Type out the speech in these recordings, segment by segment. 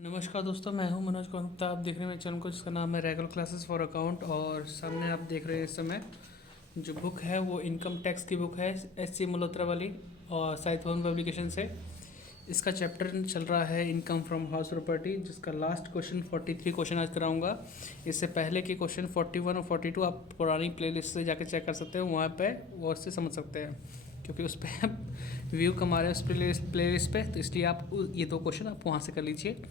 नमस्कार दोस्तों, मैं हूं मनोज गुप्ता। आप देख रहे हैं मेरे चैनल को जिसका नाम है रेगुलर क्लासेस फॉर अकाउंट। और सामने आप देख रहे हैं इस समय जो बुक है वो इनकम टैक्स की बुक है, एस सी मल्होत्रा वाली, और साहित्य भवन पब्लिकेशन से। इसका चैप्टर चल रहा है इनकम फ्रॉम हाउस प्रॉपर्टी, जिसका लास्ट क्वेश्चन 43 क्वेश्चन आज कराऊंगा। इससे पहले के क्वेश्चन 41 और 42 आप पुरानी प्लेलिस्ट से जाकर चेक कर सकते हैं, वहाँ पे वो उससे समझ सकते हैं, क्योंकि उस पर व्यू कमा रहे हैं उस प्लेलिस्ट पे। तो इसलिए आप ये दो क्वेश्चन आप वहाँ से कर लीजिए,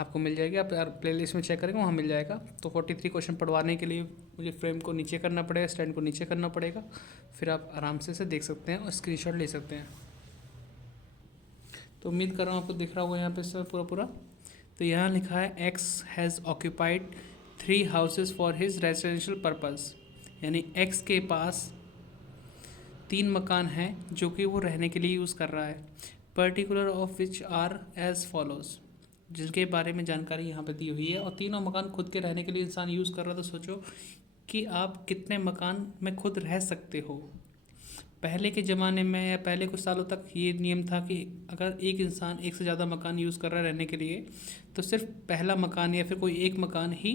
आपको मिल जाएगी। आप प्लेलिस्ट में चेक करेंगे, वहाँ मिल जाएगा। तो 43 क्वेश्चन पढ़वाने के लिए मुझे फ्रेम को नीचे करना पड़ेगा, स्टैंड को नीचे करना पड़ेगा, फिर आप आराम से इसे देख सकते हैं और स्क्रीनशॉट ले सकते हैं। तो उम्मीद कर रहा हूँ आपको दिख रहा होगा यहाँ पे सब पूरा पूरा। तो यहाँ लिखा है x has occupied 3 houses for his residential purpose, यानी एक्स के पास 3 मकान हैं जो कि वो रहने के लिए यूज़ कर रहा है। Particular of which are as follows, जिनके बारे में जानकारी यहाँ पे दी हुई है। और तीनों मकान खुद के रहने के लिए इंसान यूज़ कर रहा है। तो सोचो कि आप कितने मकान में खुद रह सकते हो। पहले के ज़माने में या पहले कुछ सालों तक ये नियम था कि अगर एक इंसान एक से ज़्यादा मकान यूज़ कर रहा है रहने के लिए, तो सिर्फ पहला मकान या फिर कोई एक मकान ही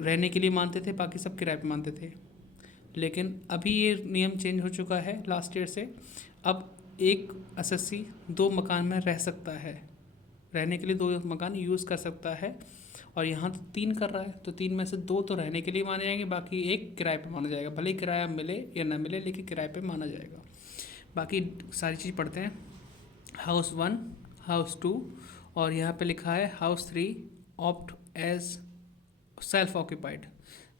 रहने के लिए मानते थे, बाकी सब किराए पे मानते थे। लेकिन अभी ये नियम चेंज हो चुका है लास्ट ईयर से। अब एक एसएससी 2 मकान में रह सकता है, रहने के लिए 2 मकान यूज़ कर सकता है। और यहाँ तो 3 कर रहा है, तो 3 में से 2 तो रहने के लिए माने जाएंगे, बाकी एक किराए पे माना जाएगा। भले ही किराया मिले या ना मिले, लेकिन किराए पे माना जाएगा। बाकी सारी चीज़ पढ़ते हैं। हाउस 1, हाउस 2, और यहाँ पे लिखा है house 3 opt as self occupied.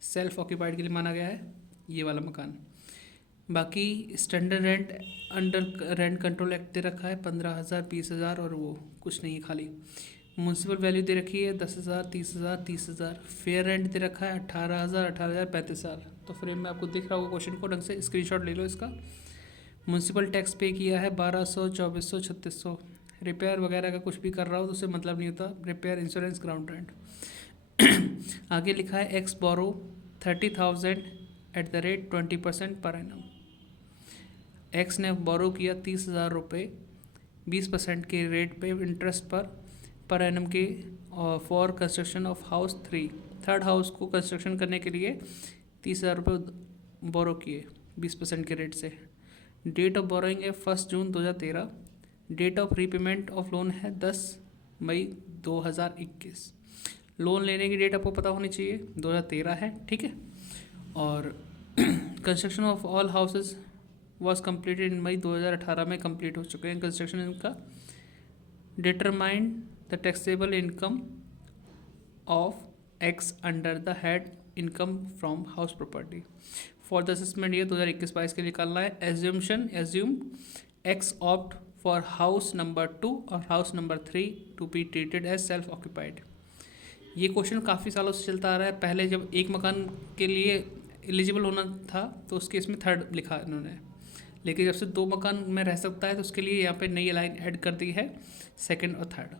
Self occupied के लिए माना गया है ये वाला मकान। बाकी standard rent under rent control act दे रखा है 15,000, 20,000 और वो कुछ नहीं है खाली। म्यूनसिपल वैल्यू दे रखी है 10,000, 30,000, 30,000। फेयर रेंट दे रखा है 18,000, 18,000, 35,000। तो फ्रेम में आपको दिख रहा होगा क्वेश्चन को, ढंग से स्क्रीनशॉट ले लो इसका। म्यूनसिपल टैक्स पे किया है 1,200, 2,400, 3,600। रिपेयर वगैरह का कुछ भी कर रहा हो तो उससे मतलब नहीं होता। Repair, insurance, ground rent. आगे लिखा है X borrow 30,000 at the rate 20% per annum. X ने बोरो किया 30,000 रुपये 20% के रेट पे इंटरेस्ट पर एनम के, for construction of house 3, third house को कंस्ट्रक्शन करने के लिए 30,000 रुपये बोरो किए 20% के रेट से। डेट ऑफ बोरोइंग है 1 June 2013। Date of repayment of loan है 10 मई 2021। लोन लेने की डेट आपको पता होनी चाहिए, 2013 है, ठीक है। और construction of all houses was completed in May 2018 में कंप्लीट हो चुके हैं कंस्ट्रक्शन इनका। Determine the taxable income of X under the head income from house property for the assessment year 2021-22 के लिए निकालना है। Assume X opt for house number 2 और house number 3 to be treated as self occupied. ये question काफ़ी सालों से चलता आ रहा है। पहले जब एक मकान के लिए एलिजिबल होना था तो उस केस में थर्ड लिखा इन्होंने, लेकिन जब से 2 मकान में रह सकता है तो उसके लिए यहाँ पे नई लाइन ऐड कर दी है, सेकंड और थर्ड।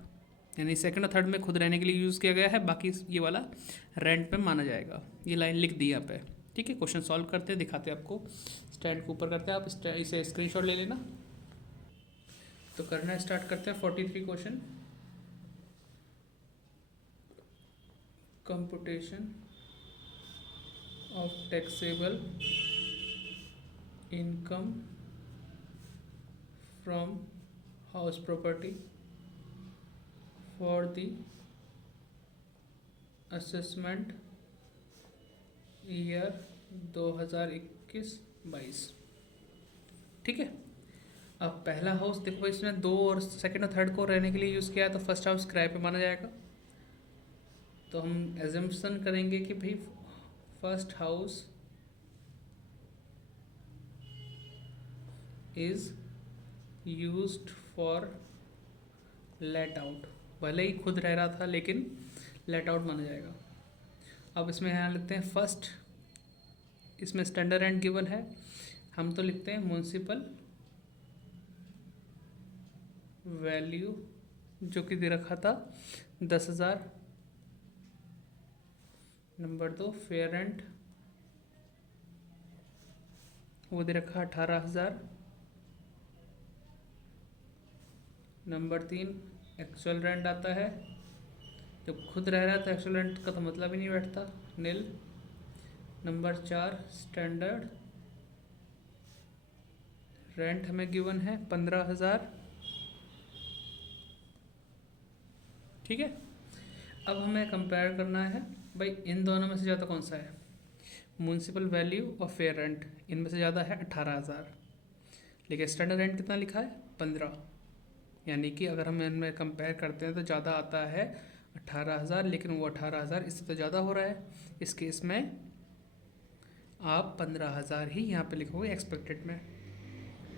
यानी सेकंड और थर्ड में खुद रहने के लिए यूज़ किया गया है, बाकी ये वाला रेंट पे माना जाएगा। ये लाइन लिख दी यहाँ पे, ठीक है। क्वेश्चन सॉल्व करते हैं, दिखाते हैं आपको। स्टैंड के ऊपर करते हैं, आप इसे स्क्रीनशॉट ले लेना। तो करना स्टार्ट करते हैं। 43 question. Computation of taxable income from house property for the assessment year 2021-22, ठीक है। अब पहला हाउस देखो, इसमें 2 और सेकंड और थर्ड को रहने के लिए यूज़ किया है, तो फर्स्ट हाउस किराए पे माना जाएगा। तो हम एजम्पशन करेंगे कि भाई first house is used for let out. भले ही खुद रह रहा था लेकिन लेट आउट माना जाएगा। अब इसमें यहाँ लिखते हैं फर्स्ट, इसमें स्टैंडर्ड रेंट गिवन है, हम तो लिखते हैं म्यूनसिपल वैल्यू जो कि दे रखा था 10,000। नंबर 2 फेयर रेंट वो दे रखा 18,000। नंबर 3 एक्चुअल रेंट आता है जब खुद रह रहा है तो एक्चुअल रेंट का तो मतलब ही नहीं बैठता, नील। नंबर 4, स्टैंडर्ड रेंट हमें गिवन है 15,000। ठीक है, अब हमें कंपेयर करना है भाई इन दोनों में से ज़्यादा कौन सा है, म्यूनसिपल वैल्यू और फेयर रेंट। इनमें से ज़्यादा है 18,000, लेकिन स्टैंडर्ड रेंट कितना लिखा है 15। यानी कि अगर हम इनमें कंपेयर करते हैं तो ज़्यादा आता है 18,000, लेकिन वो 18,000 इससे तो ज़्यादा हो रहा है। इस केस में आप 15,000 ही यहाँ पे लिखोगे एक्सपेक्टेड में।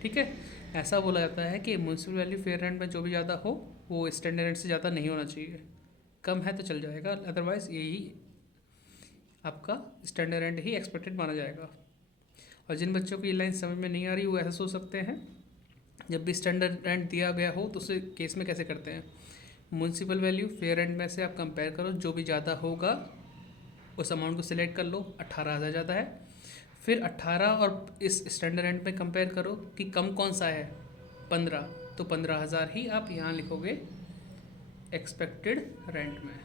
ठीक है, ऐसा बोला जाता है कि म्यूनसिपल वैल्यू फेयर रेंट में जो भी ज़्यादा हो वो स्टैंडर्ड रेंट से ज़्यादा नहीं होना चाहिए, कम है तो चल जाएगा, अदरवाइज़ यही आपका स्टैंडर्ड रेंट ही एक्सपेक्टेड माना जाएगा। और जिन बच्चों को ये लाइन समझ में नहीं आ रही वो ऐसा सोच सकते हैं, जब भी स्टैंडर्ड रेंट दिया गया हो तो उस केस में कैसे करते हैं, म्यूनसिपल वैल्यू फेयर रेंट में से आप कंपेयर करो, जो भी ज़्यादा होगा उस अमाउंट को सिलेक्ट कर लो, 18,000 ज़्यादा है, फिर 18 और इस स्टैंडर्ड रेंट में कंपेयर करो कि कम कौन सा है 15, तो 15,000 ही आप यहाँ लिखोगे एक्सपेक्टेड रेंट में।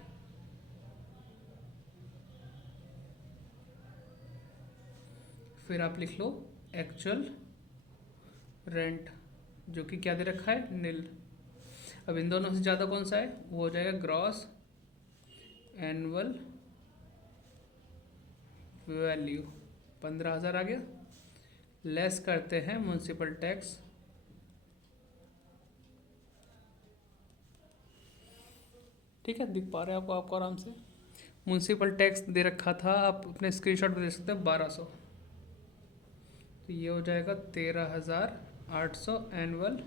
फिर आप लिख लो एक्चुअल रेंट, जो कि क्या दे रखा है नील। अब इन दोनों से ज़्यादा कौन सा है, वो हो जाएगा ग्रॉस एनुअल वैल्यू, 15,000 आ गया। लेस करते हैं म्यूनसिपल टैक्स, ठीक है, दिख पा रहे हैं आपको आराम से। म्यूनसिपल टैक्स दे रखा था, आप अपने स्क्रीनशॉट पे दे सकते हैं 1200, तो ये हो जाएगा 13,800 annual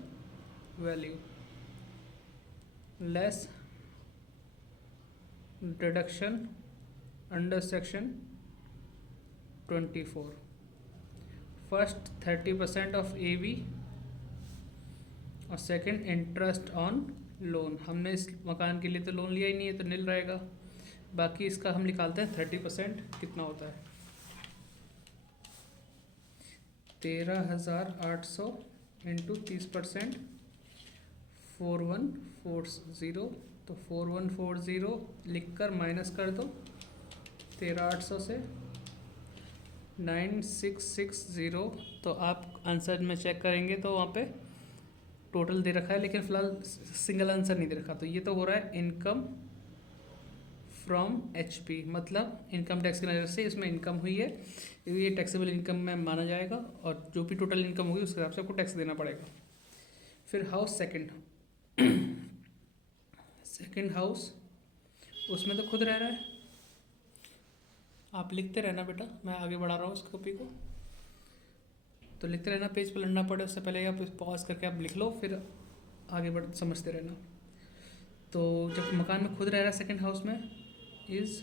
value, less deduction under section 24, first 30% of AV और सेकंड इंटरेस्ट ऑन लोन। हमने इस मकान के लिए तो लोन लिया ही नहीं है तो नील रहेगा, बाकी इसका हम निकालते हैं 30%, कितना होता है 13,800 इंटू 30%, 4140, तो 4140 लिख कर माइनस कर दो 13,800 से 9,660, तो आप आंसर में चेक करेंगे तो वहाँ पे टोटल दे रखा है, लेकिन फिलहाल सिंगल आंसर नहीं दे रखा, तो ये तो हो रहा है इनकम फ्रॉम HP, मतलब इनकम टैक्स की नज़र से इसमें इनकम हुई है, ये टैक्सेबल इनकम में माना जाएगा, और जो भी टोटल इनकम होगी उस हिसाब से आपको टैक्स देना पड़ेगा। फिर हाउस सेकंड, सेकंड हाउस, उसमें तो खुद रह रहा है, आप लिखते रहना बेटा, मैं आगे बढ़ा रहा हूँ उस कॉपी को, तो लिखते रहना, पेज पर लड़ना पड़े उससे पहले आप पॉज करके आप लिख लो, फिर आगे बढ़ समझते रहना। तो जब मकान में खुद रह रहा है सेकंड हाउस में, is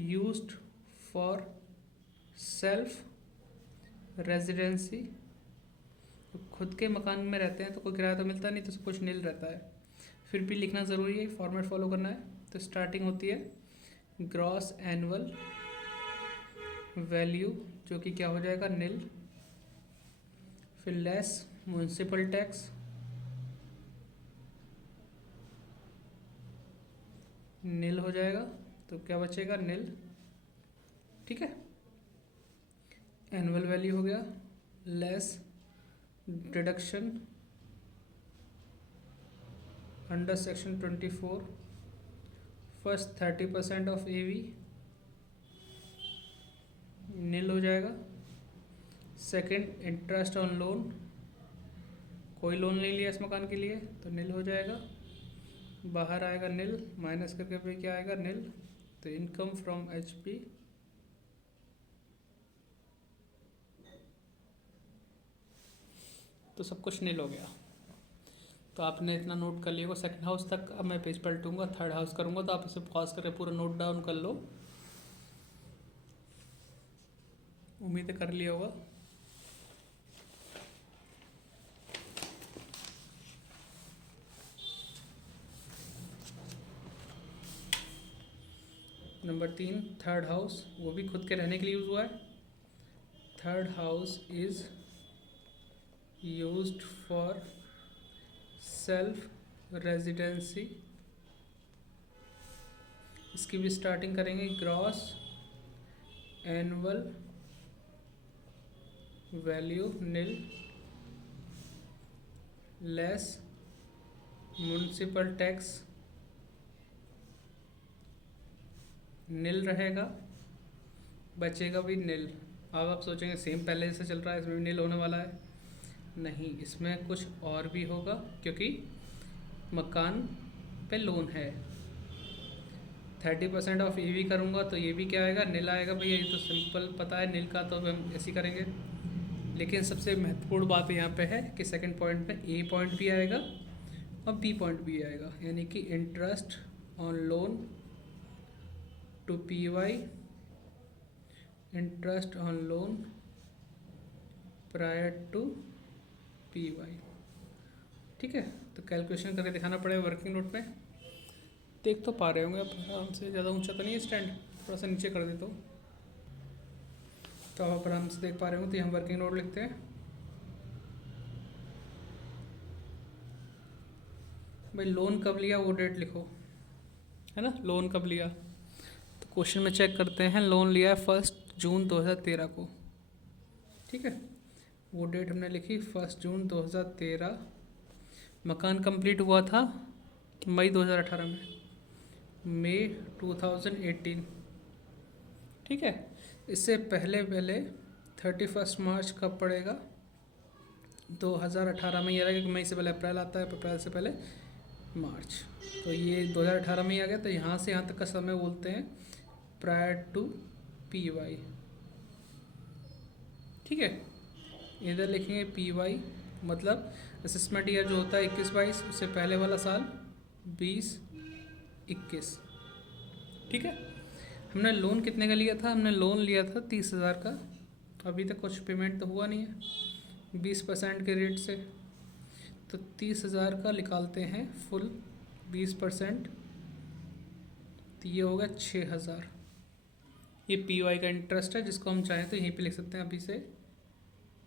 used for self residency, तो खुद के मकान में रहते हैं तो कोई किराया तो मिलता नहीं, तो सब कुछ नील रहता है, फिर भी लिखना ज़रूरी है, फॉर्मेट फॉलो करना है। तो स्टार्टिंग होती है ग्रॉस एनुअल वैल्यू, जो कि क्या हो जाएगा नील, फिर लेस म्यूनसिपल टैक्स, नील हो जाएगा, तो क्या बचेगा नील। ठीक है, एनुअल वैल्यू हो गया, less deduction under section 24, first 30% of AV, नील हो जाएगा। सेकंड इंटरेस्ट ऑन लोन, कोई लोन नहीं लिया इस मकान के लिए तो नील हो जाएगा, बाहर आएगा नील, माइनस करके पे क्या आएगा नील, तो इनकम फ्रॉम HP, तो सब कुछ नील हो गया। तो आपने इतना नोट कर लिया सेकंड हाउस तक। अब मैं पेज पलटूंगा, थर्ड हाउस करूंगा, तो आप इसे पॉज करके पूरा नोट डाउन कर लो, उम्मीद कर लिया होगा। नंबर 3, थर्ड हाउस, वो भी खुद के रहने के लिए यूज़ हुआ है। Third house is used for self residency इसकी भी स्टार्टिंग करेंगे ग्रॉस एनुअल वैल्यू नील लेस म्युनिसिपल टैक्स नील रहेगा, बचेगा भी नील। अब आप सोचेंगे सेम पहले जैसे चल रहा है इसमें भी नील होने वाला है, नहीं, इसमें कुछ और भी होगा क्योंकि मकान पे लोन है। 30% ऑफ ये भी करूँगा तो ये भी क्या आएगा, नील आएगा भैया, ये तो सिंपल पता है नील का, तो हम ऐसे ही करेंगे। लेकिन सबसे महत्वपूर्ण बात यहाँ पे है कि सेकंड पॉइंट में ए पॉइंट भी आएगा और बी पॉइंट भी आएगा, यानी कि interest on loan to P Y, interest on loan prior to P Y. ठीक है, तो कैलकुलेशन करके दिखाना पड़ेगा वर्किंग नोट में। देख तो पा रहे होंगे आप आराम से, ज़्यादा ऊंचा तो नहीं है स्टैंड, थोड़ा सा नीचे कर दे तो आप आराम से देख पा रहे होंगे। तो हम वर्किंग नोट लिखते हैं। भाई लोन कब लिया वो डेट लिखो, है ना, लोन कब लिया। तो क्वेश्चन में चेक करते हैं, लोन लिया है 1 जून 2013 को। ठीक है, वो डेट हमने लिखी 1 जून 2013। मकान कंप्लीट हुआ था मई 2018 में, मई 2018। ठीक है, इससे पहले पहले 31 मार्च कब पड़ेगा, 2018 में। ये रहेगा कि मई से पहले अप्रैल आता है, अप्रैल से पहले मार्च, तो ये 2018 में ही आ गया। तो यहाँ से यहाँ तक का समय बोलते हैं प्रायर टू पी वाई। ठीक है, इधर लिखेंगे पी वाई, मतलब असेसमेंट ईयर जो होता है 21-22, उससे पहले वाला साल 20-21। ठीक है, हमने लोन कितने का लिया था, हमने लोन लिया था 30,000 का। अभी तक कुछ पेमेंट तो हुआ नहीं है 20% के रेट से, तो 30,000 का निकालते हैं फुल 20%, तो ये होगा 6,000। ये पी वाई का इंटरेस्ट है, जिसको हम चाहें तो यहीं पे लिख सकते हैं अभी से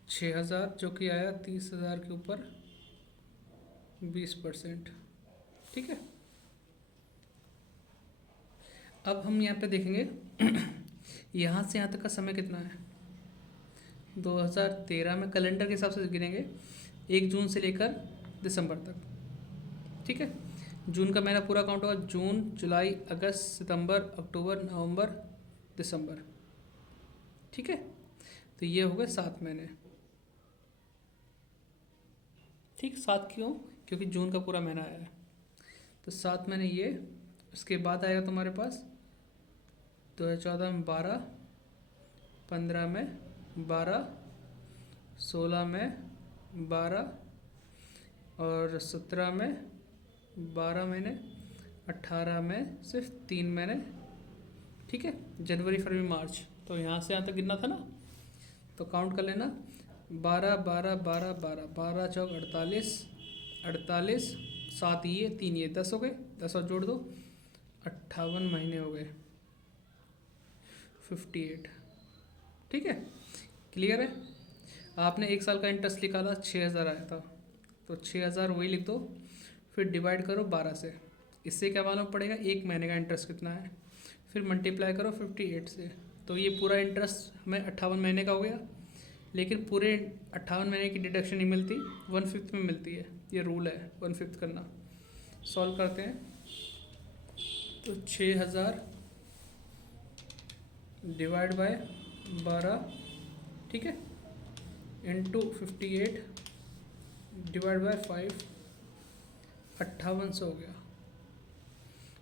6,000, जो कि आया 30,000 के ऊपर 20%। ठीक है, अब हम यहाँ पे देखेंगे यहाँ से यहाँ तक का समय कितना है। 2013 में कैलेंडर के हिसाब से गिनेंगे 1 जून से लेकर दिसंबर तक। ठीक है, जून का महीना पूरा काउंट होगा, जून जुलाई अगस्त सितंबर अक्टूबर नवंबर दिसंबर। ठीक है, तो ये हो गए 7 महीने। ठीक, 7 क्यों, क्योंकि जून का पूरा महीना आया है, तो 7 महीने ये। उसके बाद आएगा तुम्हारे पास 2014 में 12, 15 में 12, 16 में 12 और 17 में 12 महीने, 18 में सिर्फ 3 महीने। ठीक है, जनवरी फरवरी मार्च, तो यहाँ से यहाँ तक गिनना था ना, तो काउंट कर लेना 12 12 12 12 12 चौक 48, 48 7 ये 3 ये 10 हो गए, 10 और जोड़ दो 58 महीने हो गए 58। ठीक है, क्लियर है। आपने 1 साल का इंटरेस्ट निकाला 6,000 आया था, तो 6,000 वही लिख दो, फिर डिवाइड करो 12 से। इससे क्या मालूम पड़ेगा 1 महीने का इंटरेस्ट कितना है, फिर मल्टीप्लाई करो 58 से। तो ये पूरा इंटरेस्ट हमें 58 महीने का हो गया, लेकिन पूरे 58 महीने की डिडक्शन नहीं मिलती, 1/5 में मिलती है। ये रूल है 1/5 करना। सॉल्व करते हैं, तो 6,000 डिवाइड बाय 12, ठीक है, इंटू 58 डिवाइड बाय 5, 5800 हो गया।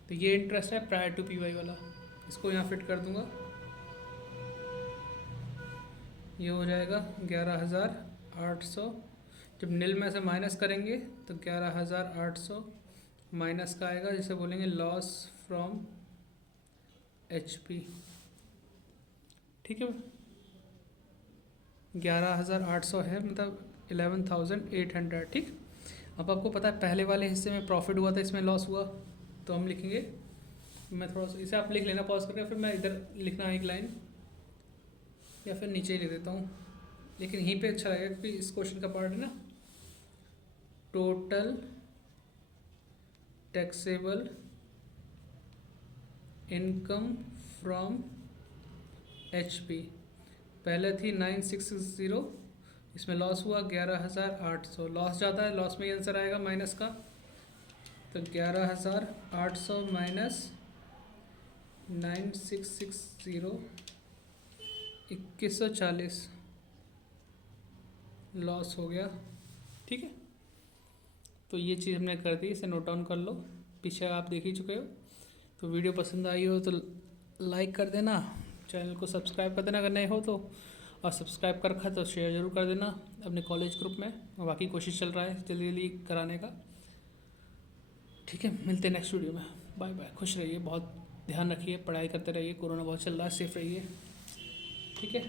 तो ये इंटरेस्ट है प्रायर टू पी वाई वाला, इसको यहाँ फिट कर दूंगा, ये हो जाएगा 11,800। जब नील में से माइनस करेंगे तो 11,800 माइनस का आएगा, जिसे बोलेंगे लॉस फ्रॉम HP। ठीक है, 11,800 है, मतलब 11,800। ठीक, अब आपको पता है पहले वाले हिस्से में प्रॉफिट हुआ था, इसमें लॉस हुआ, तो हम लिखेंगे, मैं थोड़ा सा इसे आप लिख लेना पॉज करके, फिर मैं इधर लिखना एक लाइन या फिर नीचे ही लिख देता हूँ, लेकिन यहीं पे अच्छा लगेगा क्योंकि इस क्वेश्चन का पार्ट है ना। Total taxable income from HP पहले थी 9660, इसमें लॉस हुआ 11,800, लॉस जाता है, लॉस में ही आंसर आएगा माइनस का। तो 11,800 माइनस 9660 2140 लॉस हो गया। ठीक है, तो ये चीज़ हमने कर दी, इसे नोट डाउन कर लो, पीछे आप देख ही चुके हो। तो वीडियो पसंद आई हो तो लाइक कर देना, चैनल को सब्सक्राइब कर देना अगर नए हो तो, और सब्सक्राइब कर रखा तो शेयर ज़रूर कर देना अपने कॉलेज ग्रुप में, और बाकी कोशिश चल रहा है जल्दी जल्दी कराने का। ठीक है, मिलते हैं नेक्स्ट वीडियो में। बाय बाय, खुश रहिए, बहुत ध्यान रखिए, पढ़ाई करते रहिए, कोरोना बहुत चल रहा है, सेफ रहिए। ठीक है।